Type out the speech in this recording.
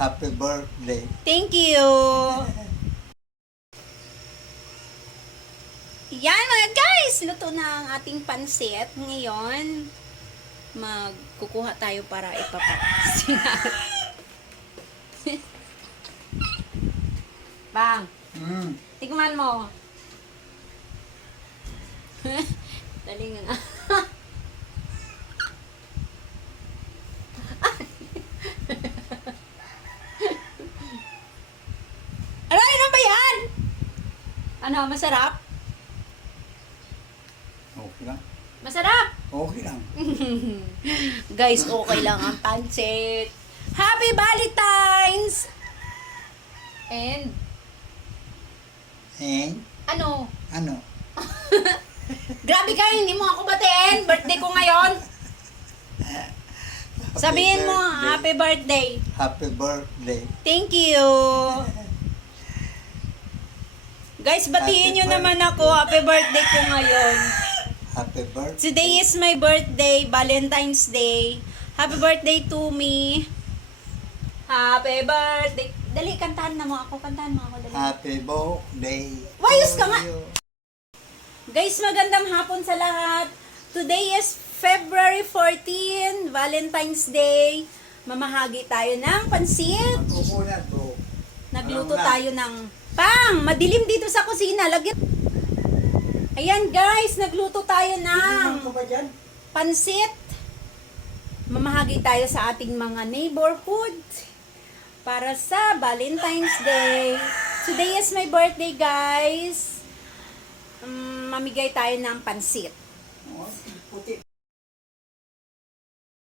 Happy birthday. Thank you. Yan mga guys, luto na ang ating pansit. Ngayon, magkukuha tayo para ipapasin. Bang, tikman mo. Dali nga. Aray, ano ba yan? Ano, masarap? Okay lang. Masarap! Okay lang. Guys, okay lang ang pancit. Happy Valentine's! And, ano? Ano? Grabe ka, hindi mo ako batiin. Birthday ko ngayon. Sabihin mo, happy birthday. Happy birthday. Thank you. Guys, batiin nyo naman ako. Happy birthday ko ngayon. Happy birthday. Today is my birthday, Valentine's Day. Happy birthday to me. Happy birthday. Dali, kantahan na mo ako. Kantahan mo ako. Dali. Happy birthday. Wayos ka to nga. you. Guys, magandang hapon sa lahat. Today is February 14, Valentine's Day. Mamahagi tayo ng pansit. Magkukulat, bro. Nagluto Ano na? tayo ng pang. Madilim dito sa kusina. Lagyan. Ayan guys, nagluto tayo ng Ano ba dyan? pansit. Mamahagi tayo sa ating mga neighborhood para sa Valentine's Day. Today is my birthday, guys. Mamigay tayo ng pansit.